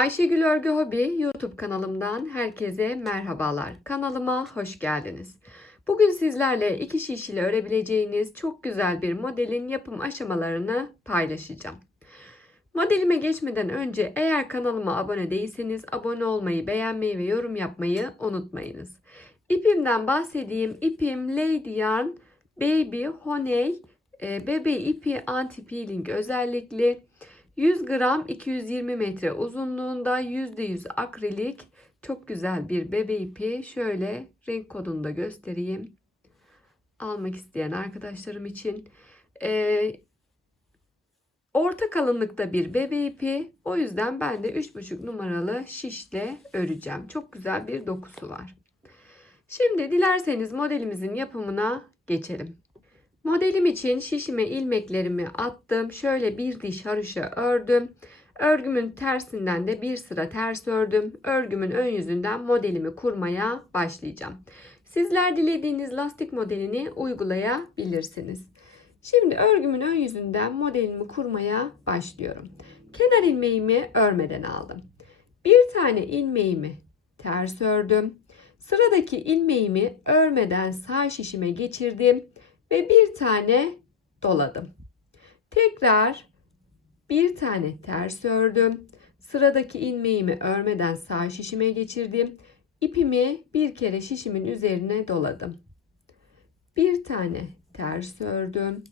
Ayşegül Örgü Hobi YouTube kanalımdan herkese merhabalar. Kanalıma hoş geldiniz. Bugün sizlerle iki şiş ile örebileceğiniz çok güzel bir modelin yapım aşamalarını paylaşacağım. Modelime geçmeden önce eğer kanalıma abone değilseniz abone olmayı, beğenmeyi ve yorum yapmayı unutmayınız. İpimden bahsedeyim. İpim Lady Yarn Baby Honey e, bebe ipi anti peeling özellikli. 100 gram 220 metre uzunluğunda %100 akrilik çok güzel bir bebe ipi. Şöyle renk kodunu da göstereyim. Almak isteyen arkadaşlarım için. Ee, orta kalınlıkta bir bebe ipi. O yüzden ben de 3,5 numaralı şişle öreceğim. Çok güzel bir dokusu var. Şimdi dilerseniz modelimizin yapımına geçelim. Modelim için şişime ilmeklerimi attım. Şöyle bir diş haroşa ördüm. Örgümün tersinden de bir sıra ters ördüm. Örgümün ön yüzünden modelimi kurmaya başlayacağım. Sizler dilediğiniz lastik modelini uygulayabilirsiniz. Şimdi örgümün ön yüzünden modelimi kurmaya başlıyorum. Kenar ilmeğimi örmeden aldım. Bir tane ilmeğimi ters ördüm. Sıradaki ilmeğimi örmeden sağ şişime geçirdim ve bir tane doladım. Tekrar bir tane ters ördüm. Sıradaki ilmeğimi örmeden sağ şişime geçirdim. İpimi bir kere şişimin üzerine doladım. Bir tane ters ördüm.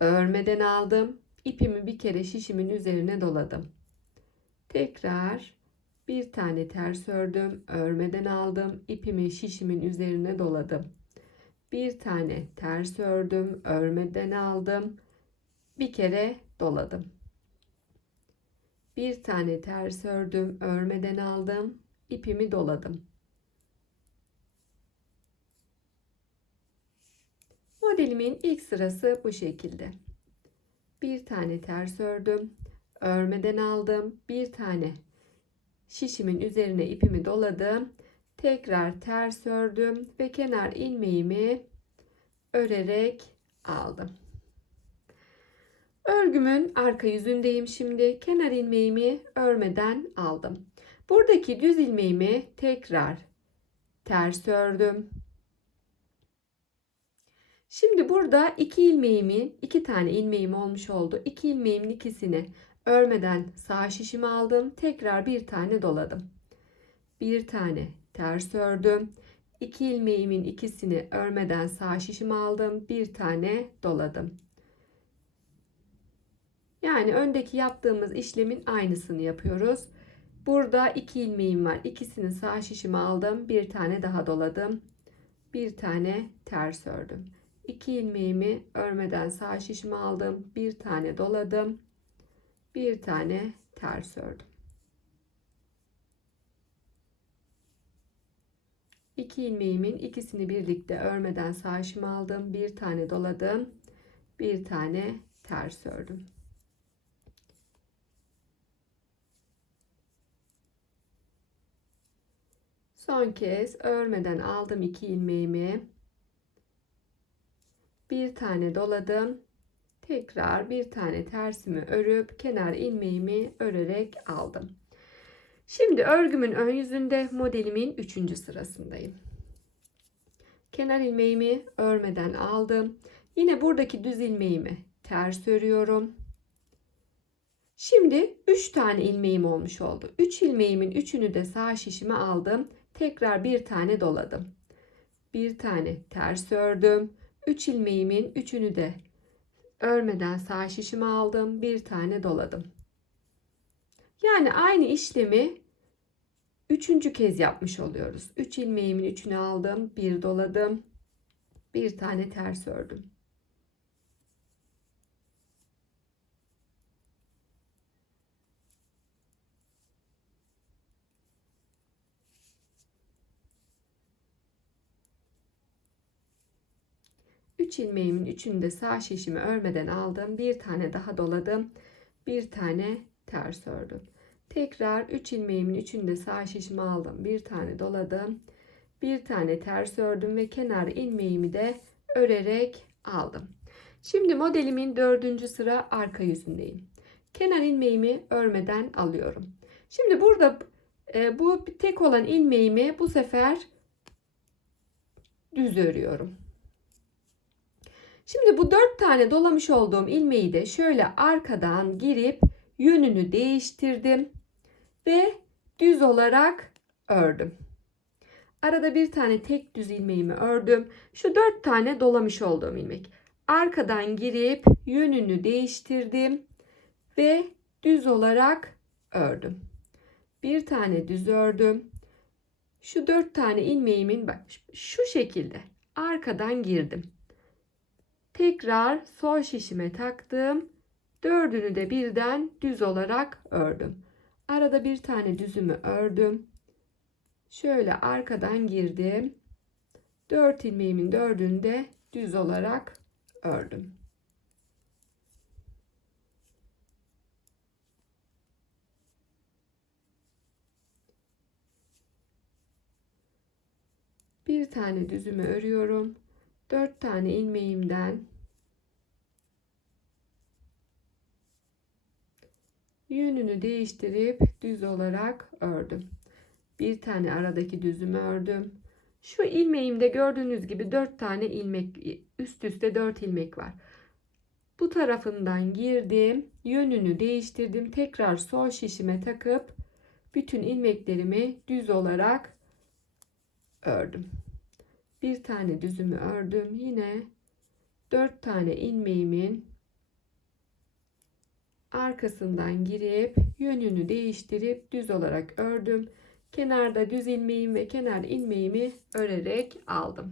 Örmeden aldım. İpimi bir kere şişimin üzerine doladım. Tekrar bir tane ters ördüm. Örmeden aldım. İpimi şişimin üzerine doladım bir tane ters ördüm, örmeden aldım. Bir kere doladım. Bir tane ters ördüm, örmeden aldım. ipimi doladım. Modelimin ilk sırası bu şekilde. Bir tane ters ördüm, örmeden aldım. Bir tane şişimin üzerine ipimi doladım tekrar ters ördüm ve kenar ilmeğimi örerek aldım. Örgümün arka yüzündeyim şimdi. Kenar ilmeğimi örmeden aldım. Buradaki düz ilmeğimi tekrar ters ördüm. Şimdi burada iki ilmeğimin iki tane ilmeğim olmuş oldu. İki ilmeğimin ikisini örmeden sağ şişimi aldım. Tekrar bir tane doladım. Bir tane ters ördüm. 2 ilmeğimin ikisini örmeden sağ şişimi aldım. Bir tane doladım. Yani öndeki yaptığımız işlemin aynısını yapıyoruz. Burada 2 ilmeğim var. İkisini sağ şişimi aldım. Bir tane daha doladım. Bir tane ters ördüm. 2 ilmeğimi örmeden sağ şişimi aldım. Bir tane doladım. Bir tane ters ördüm. 2 ilmeğimin ikisini birlikte örmeden sağ aldım. Bir tane doladım. Bir tane ters ördüm. Son kez örmeden aldım 2 ilmeğimi. Bir tane doladım. Tekrar bir tane tersimi örüp kenar ilmeğimi örerek aldım. Şimdi örgümün ön yüzünde modelimin 3. sırasındayım. Kenar ilmeğimi örmeden aldım. Yine buradaki düz ilmeğimi ters örüyorum. Şimdi 3 tane ilmeğim olmuş oldu. 3 ilmeğimin 3'ünü de sağ şişime aldım. Tekrar bir tane doladım. Bir tane ters ördüm. 3 ilmeğimin 3'ünü de örmeden sağ şişime aldım. Bir tane doladım. Yani aynı işlemi üçüncü kez yapmış oluyoruz. 3 ilmeğimin üçünü aldım. Bir doladım. Bir tane ters ördüm. Üç ilmeğimin üçünü de sağ şişimi örmeden aldım. Bir tane daha doladım. Bir tane ters ördüm. Tekrar 3 ilmeğimin üçünde sağ şişimi aldım. Bir tane doladım. Bir tane ters ördüm ve kenar ilmeğimi de örerek aldım. Şimdi modelimin dördüncü sıra arka yüzündeyim. Kenar ilmeğimi örmeden alıyorum. Şimdi burada e, bu tek olan ilmeğimi bu sefer düz örüyorum. Şimdi bu dört tane dolamış olduğum ilmeği de şöyle arkadan girip yönünü değiştirdim ve düz olarak ördüm. Arada bir tane tek düz ilmeğimi ördüm. Şu dört tane dolamış olduğum ilmek. Arkadan girip yönünü değiştirdim ve düz olarak ördüm. Bir tane düz ördüm. Şu dört tane ilmeğimin bak şu şekilde arkadan girdim. Tekrar sol şişime taktım. Dördünü de birden düz olarak ördüm. Arada bir tane düzümü ördüm. Şöyle arkadan girdim. Dört ilmeğimin dördünü düz olarak ördüm. Bir tane düzümü örüyorum. Dört tane ilmeğimden yönünü değiştirip düz olarak ördüm. Bir tane aradaki düzümü ördüm. Şu ilmeğimde gördüğünüz gibi dört tane ilmek üst üste dört ilmek var. Bu tarafından girdim, yönünü değiştirdim. Tekrar sol şişime takıp bütün ilmeklerimi düz olarak ördüm. Bir tane düzümü ördüm. Yine dört tane ilmeğimin arkasından girip yönünü değiştirip düz olarak ördüm. Kenarda düz ilmeğim ve kenar ilmeğimi örerek aldım.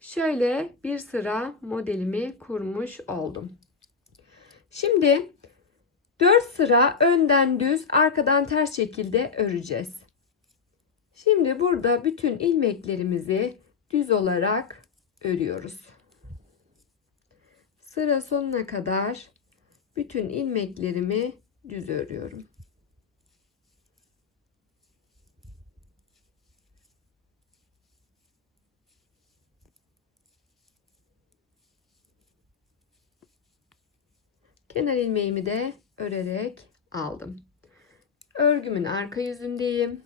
Şöyle bir sıra modelimi kurmuş oldum. Şimdi 4 sıra önden düz arkadan ters şekilde öreceğiz. Şimdi burada bütün ilmeklerimizi düz olarak örüyoruz. Sıra sonuna kadar bütün ilmeklerimi düz örüyorum. Kenar ilmeğimi de örerek aldım. Örgümün arka yüzündeyim.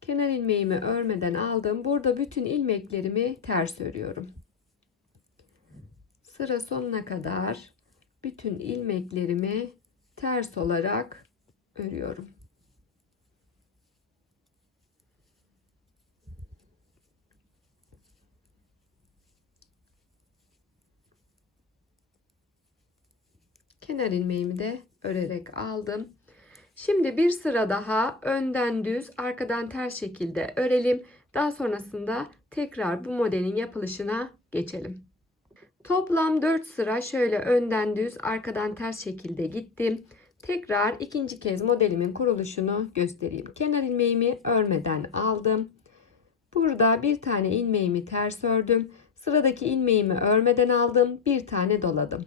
Kenar ilmeğimi örmeden aldım. Burada bütün ilmeklerimi ters örüyorum. Sıra sonuna kadar bütün ilmeklerimi ters olarak örüyorum. Kenar ilmeğimi de örerek aldım. Şimdi bir sıra daha önden düz, arkadan ters şekilde örelim. Daha sonrasında tekrar bu modelin yapılışına geçelim. Toplam 4 sıra şöyle önden düz, arkadan ters şekilde gittim. Tekrar ikinci kez modelimin kuruluşunu göstereyim. Kenar ilmeğimi örmeden aldım. Burada bir tane ilmeğimi ters ördüm. Sıradaki ilmeğimi örmeden aldım. Bir tane doladım.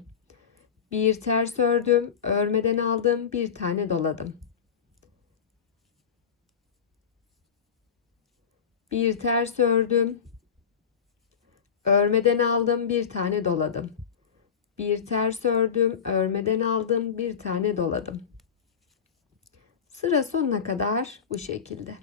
Bir ters ördüm, örmeden aldım, bir tane doladım. Bir ters ördüm, örmeden aldım, bir tane doladım. Bir ters ördüm, örmeden aldım, bir tane doladım. Sıra sonuna kadar bu şekilde.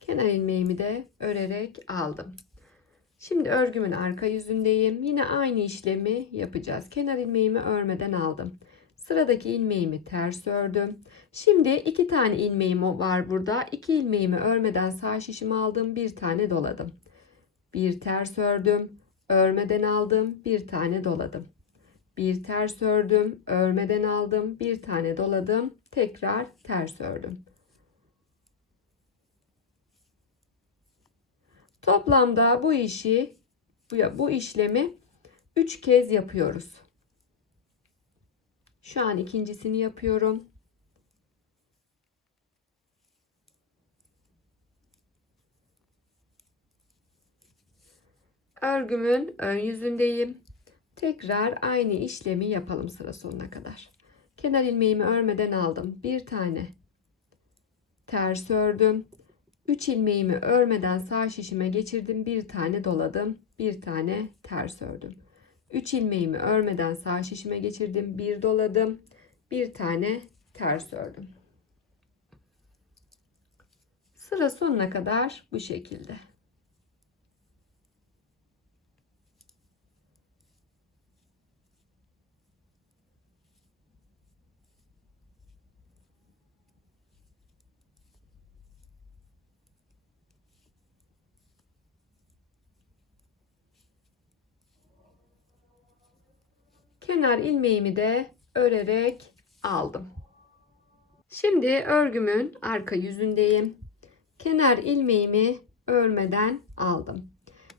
Kenar ilmeğimi de örerek aldım. Şimdi örgümün arka yüzündeyim. Yine aynı işlemi yapacağız. Kenar ilmeğimi örmeden aldım. Sıradaki ilmeğimi ters ördüm. Şimdi iki tane ilmeğim var burada. İki ilmeğimi örmeden sağ şişimi aldım. Bir tane doladım. Bir ters ördüm. Örmeden aldım. Bir tane doladım. Bir ters ördüm. Örmeden aldım. Bir tane doladım. Tekrar ters ördüm. Toplamda bu işi bu, işlemi 3 kez yapıyoruz. Şu an ikincisini yapıyorum. Örgümün ön yüzündeyim. Tekrar aynı işlemi yapalım sıra sonuna kadar. Kenar ilmeğimi örmeden aldım. Bir tane ters ördüm. 3 ilmeğimi örmeden sağ şişime geçirdim. Bir tane doladım. Bir tane ters ördüm. 3 ilmeğimi örmeden sağ şişime geçirdim. Bir doladım. Bir tane ters ördüm. Sıra sonuna kadar bu şekilde. Kenar ilmeğimi de örerek aldım. Şimdi örgümün arka yüzündeyim. Kenar ilmeğimi örmeden aldım.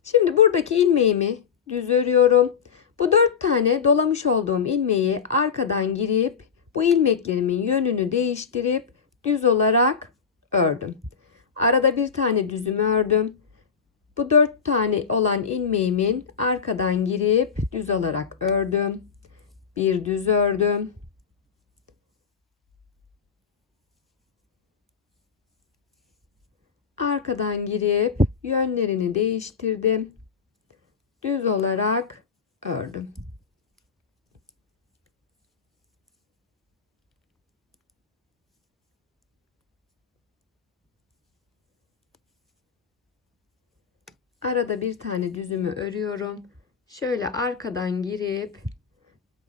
Şimdi buradaki ilmeğimi düz örüyorum. Bu dört tane dolamış olduğum ilmeği arkadan girip bu ilmeklerimin yönünü değiştirip düz olarak ördüm. Arada bir tane düzümü ördüm. Bu dört tane olan ilmeğimin arkadan girip düz olarak ördüm. Bir düz ördüm. Arkadan girip yönlerini değiştirdim. Düz olarak ördüm. Arada bir tane düzümü örüyorum. Şöyle arkadan girip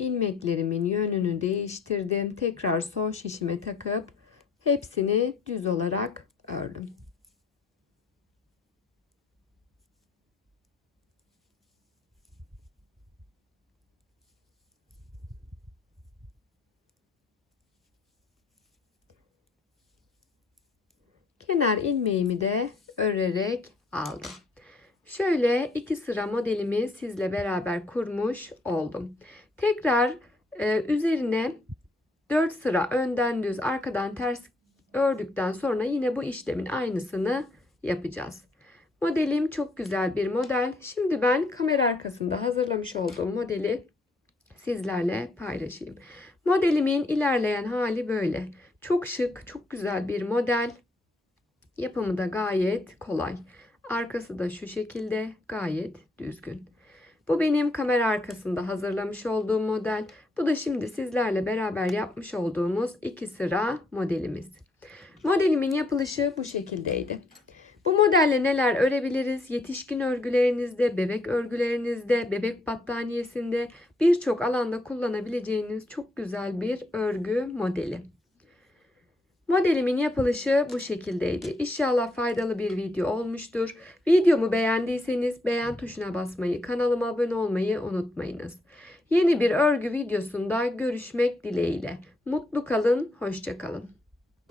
ilmeklerimin yönünü değiştirdim. Tekrar sol şişime takıp hepsini düz olarak ördüm. Kenar ilmeğimi de örerek aldım. Şöyle iki sıra modelimi sizle beraber kurmuş oldum. Tekrar e, üzerine 4 sıra önden düz arkadan ters ördükten sonra yine bu işlemin aynısını yapacağız. Modelim çok güzel bir model. Şimdi ben kamera arkasında hazırlamış olduğum modeli sizlerle paylaşayım. Modelimin ilerleyen hali böyle. Çok şık, çok güzel bir model. Yapımı da gayet kolay. Arkası da şu şekilde gayet düzgün. Bu benim kamera arkasında hazırlamış olduğum model. Bu da şimdi sizlerle beraber yapmış olduğumuz iki sıra modelimiz. Modelimin yapılışı bu şekildeydi. Bu modelle neler örebiliriz? Yetişkin örgülerinizde, bebek örgülerinizde, bebek battaniyesinde birçok alanda kullanabileceğiniz çok güzel bir örgü modeli. Modelimin yapılışı bu şekildeydi. İnşallah faydalı bir video olmuştur. Videomu beğendiyseniz beğen tuşuna basmayı, kanalıma abone olmayı unutmayınız. Yeni bir örgü videosunda görüşmek dileğiyle. Mutlu kalın, hoşça kalın.